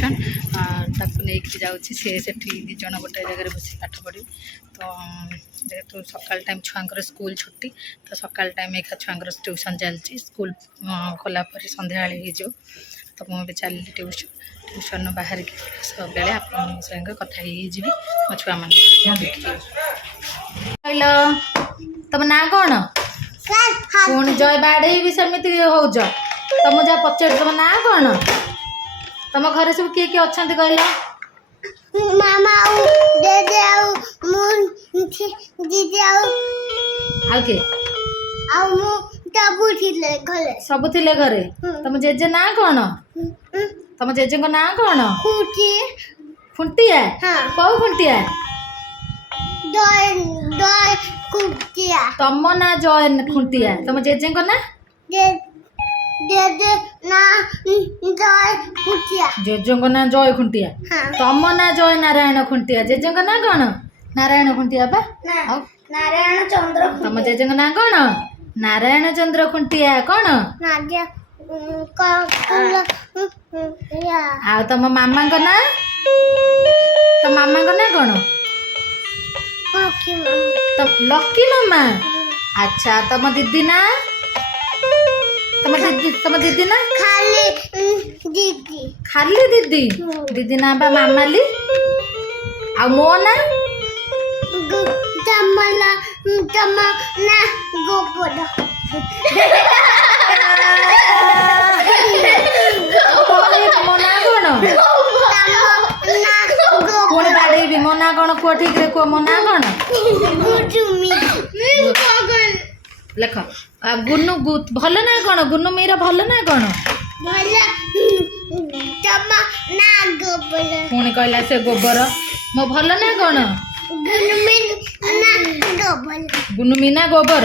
Tuition नहीं जाऊँगी से दिज गोटे जगह बस पाठ पढ़ी तो जेहेतु सकाल टाइम छुआंकर स्कूल छुट्टी तो सकाल टाइम एक छुआंकर ट्यूशन चलती स्कूल खोला पर संध्या हो तो मुझे चली ट्यूशन बाहर सब बेले आप कथा जी मो छुआ मान कहल तुम ना कौन पुणी जय बाड़े भी सेमती हो तुम जहाँ पचार तुम ना कौन तुम घर सब किए किए अच्छा कहल मामा दीदी दीदी आगे सब थिले घरे तुम जेजे ना कौन तुम जेजे को ना कौन फुंटिया कौ फुंटिया तुम ना जय खुंटिया तुम जेजे को ना जेजे को ना जय खुंटिया तुम ना जय नारायण खुंटिया जेजे को ना कौन नारायण खुंटिया बा नारायण चंद्र तुम जेजे को ना कौन नारायण चंद्र खुंटिया कौन आ तुम मामा को ना तुम मामा को ना कौन लकी मामा अच्छा तुम दीदी ना तुम दीदी ना खाली दीदी दीदी ना बा मामाली आ मो ना पुणी बाड़े भी मो ना कौन कुह ठीक रे कुह मो ना कौन लेख गुनु भल ना कौन गुनु मीरा भल ना कौन पुणी कहला से गोबर मो भल ना कौन गुनु मीना गोबर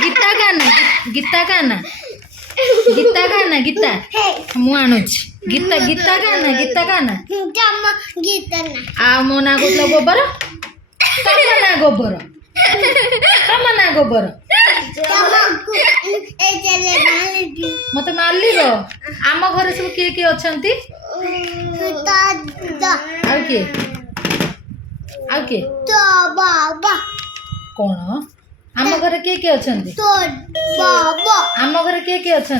गीता गाना गीता गाना गीता गाना गीता मु आणुची गीता गीता गाना गीता गाना आ मो ना कहला गोबर तम ना गोबर मत मारली आम घर सब किए किए अच्छा कौन आम घर किए किए अच्छा आम घर किए किए अच्छा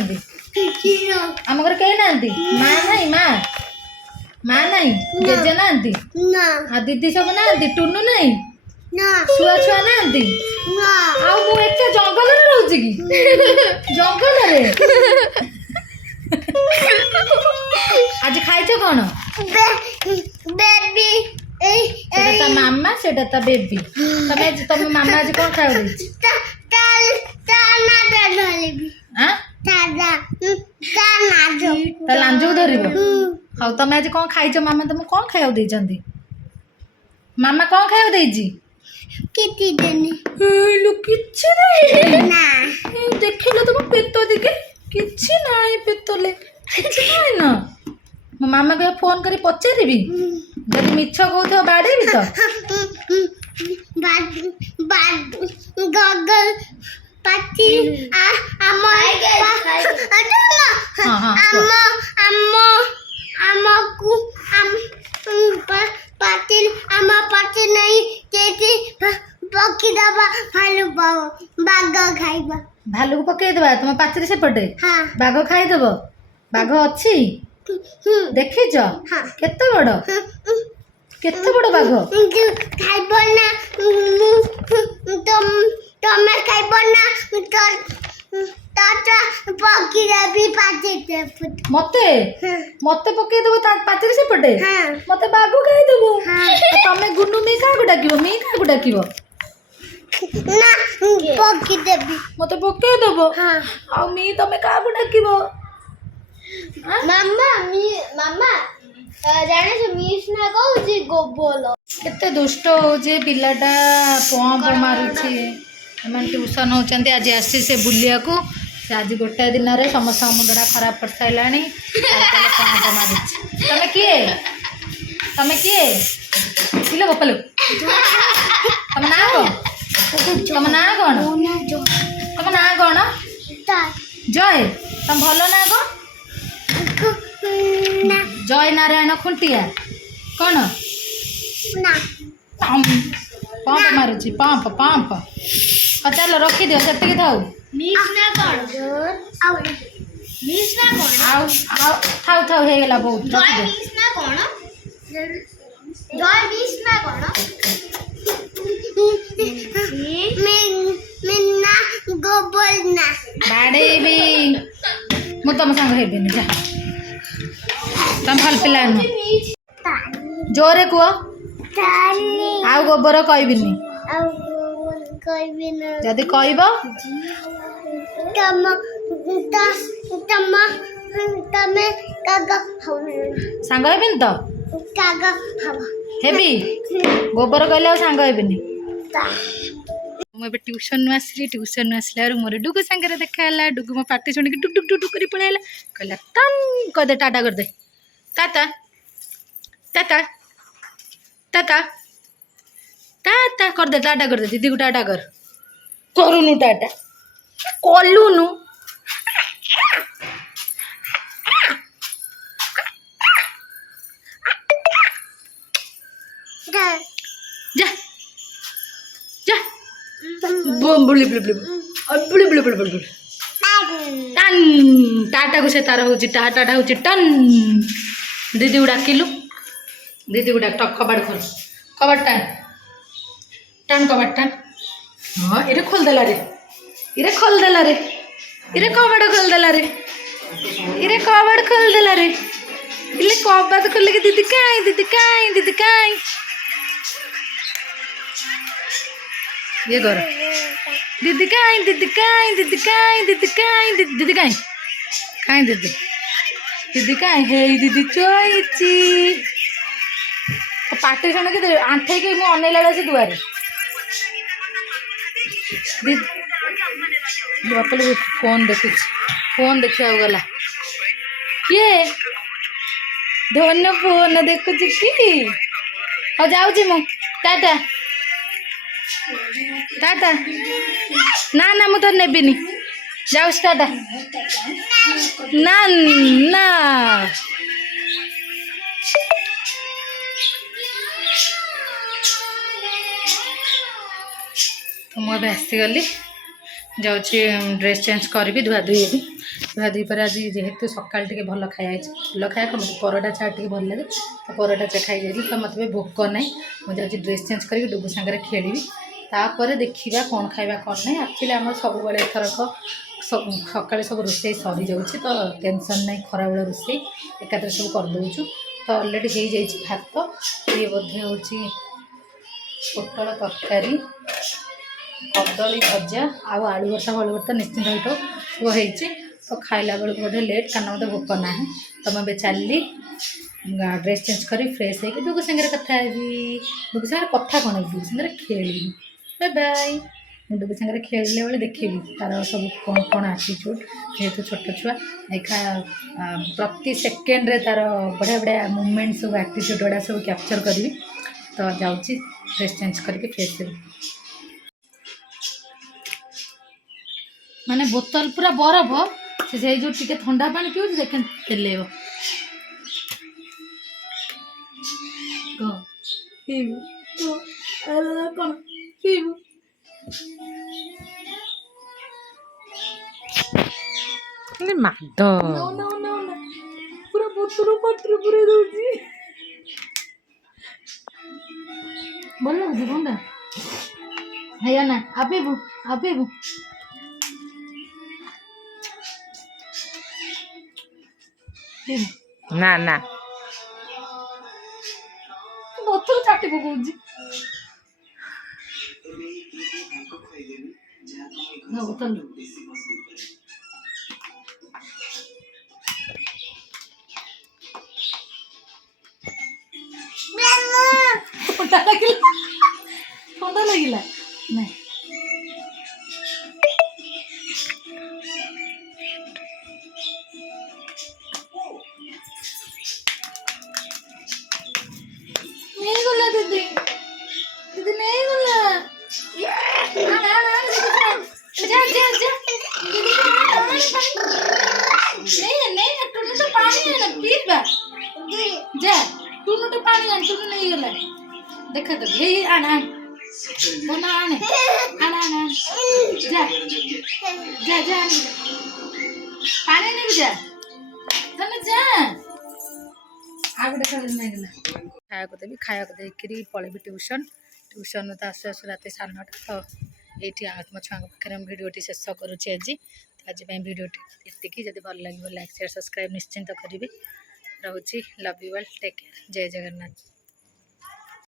आम घर कहीं ना माँ नहीं माँ नहीं जेजे ना दीदी सब ना टुनु नहीं छुआ छुआ ना मु एक जंगल रोचे कि जंगल आज खाई कौन सेटा मामा सेटा ता बेबी तुम मामा आज कौन खाओ लांजू धर हाँ तुम आज कौन खाई मामा तुम कौन खाया मामा कौन खाया देखिल तुम पेट दिखे किसी ना पेटले ना मो मामा को फोन कर पचारि जब मिछ कौथ बाड़े तो भालू को पकई देबा तुम पाचरी सेपटे बाघ खाईदेव बाघ अच्छी देखिच केते बड़ बाघ मते मते पकई देबो पाचरी सेपटे मते बाघ खाईदेबो तमे गुन्नू मी का डाकिबो मत पकई देव मी तमें क्या डाकिबो मामा जाने से मिस ना कहू गोबल केते दुष्ट होजे पिलाटा पंप मारुछि एमन ट्यूशन होचंती आज आसी से बुलिया को से आज गोटे दिन रे समस्त मुंडा खराब कर साइलानी पंप मारुछि तमे किए पिलो गोपालो तम ना कौन तुम ना कौन जय तुम भल ना कौन जय नारायण खुंटिया कौन ना पंप मारुची पंप पंप चलो रखी दियो सेटिक थाउ मिस ना कौन आउ मिस ना कौन आउ आउ थाउ थाउ हे गेला बहुत जय रखी दे मिस ना कौन जय मिस ना कौन मिन्ना गोबर ना बाड़े भी मु तुम संग हेबिनी जा तुम भल पिला जोरे कुह आउ गोबर कहबिनी जदि कहब सांग हेबिनी तो हेबी गोबर कहले सांग हेबिनी मुझे ट्यूशन आसली ट्यूशन आसला मोर डुगु सांगे देखा डुगु मो पार्टी शुणी डुक डुक डुक कर पलैला कहला टन करदे टाटा करदे टाटा टाटा टाटा टाटा करदे टाटा करदे दीदी को टाटा कर करूनु टाटा कलुनु जा जा बुली बुली बुली बुली बुली बुली बुली टन टाटा को से तार होची टाटा होची टन दीदी को डाकिलु दीदी को डाक टक कबाड़ खोल कबाड़ टान टान कबाड़ टान हाँ इरे खोल देला रे इरे खोल देला रे इरे कबाड़ खोल देला रे इरे कबाड़ खोल देला रे इले कबाड़ खोल के दीदी काई दीदी काई दीदी काई ये कर दीदी काई दीदी काई दीदी काई दीदी काई दीदी काई काई दीदी दीदी काई हे दीदी चोईची पाटे खाने के आंठे के मु अनेला से दुआरे बापले फोन देखु फोन देखा गला किए धन्य फोन देखुची कि हाँ जाऊँ मु टाटा टाटा ना ना मुझे नेबिनी जाऊ टाटा ना ना तो मुझे आसीगली जाऊँगी ड्रेस चेंज करी धुआ धुई हेबी धुआ धुई पर आज जेहेतु सकाल टे भल खाई भल खाया कम परोटा चाट टे भल लगे तो परोटा चा खाई जाइए तो मत भोक ना मुझे ड्रेस चेंज करी डुगु सांगे खेली तापर देखा कौन खाଇବା कौन नहीं एक्चुअली आम सब एथरक सकाଳେ सब रोषे सरी जाऊँगी तो टेंशन नहीं खरा बेला रोषे एकाथरे सब करदे तो अलरेडी हो जाइए भात ये बोधे हूँ पोटल तरकारी कदली भजा आउ आलू भर्ता फलू भर्ता निश्चिंत हो सब तो खाइला बेलू बोधे लेट कारण मत भोक ना तो मैं चलली ड्रेस चेंज करी फ्रेश होगी डुगु सागर कथा डुगु सागर कथा कौन डुगु सागर खेली बाय बाय डुगु सागर खेलने बेले देखी तार सब कौन कौन आटीट्यूड जेहेतु छोट छुआ देखा प्रति सेकेंड तार बढ़िया बढ़िया मुवमेंट सब आटीट्यूड गुड़ा सब कैप्चर करी तो जाऊँगी ड्रेस चेंज करके फ्रेश हो माने बोतल पूरा बरफ से जो टिके ठंडा पानी पिऊ देख खेलेब कौन पीबू माद पूरा बोतल पाटर पूरा दूसरी भल लगे ठंडा है ना आपीबू आपीबू ना ना बोतल चाटी पकाउछि ना बोतल ठंडा लगिला नहीं दीदी नहीं गला जा जा जा नहीं नहीं तो पानी है ना प्लीज बा जा टुनु तो पानी आन टुनु नहीं गला देखा तो हे आन आन बोना आन आन आन आन जा जा जा पानी नहीं जा तने जा आगुडे खेल नहीं गला खाया को देकरी पळेबी ट्यूशन ट्यूशन तो आसु आसु रात 9:30 तो ये आत्म छुआ पाखे भिडियोटी शेष करुच्ची आज भिडियोटी एतिकी जब भल लगे लाइक शेयर सब्सक्राइब निश्चिंत करेंगे Ruchi love you all take care जय जगन्नाथ।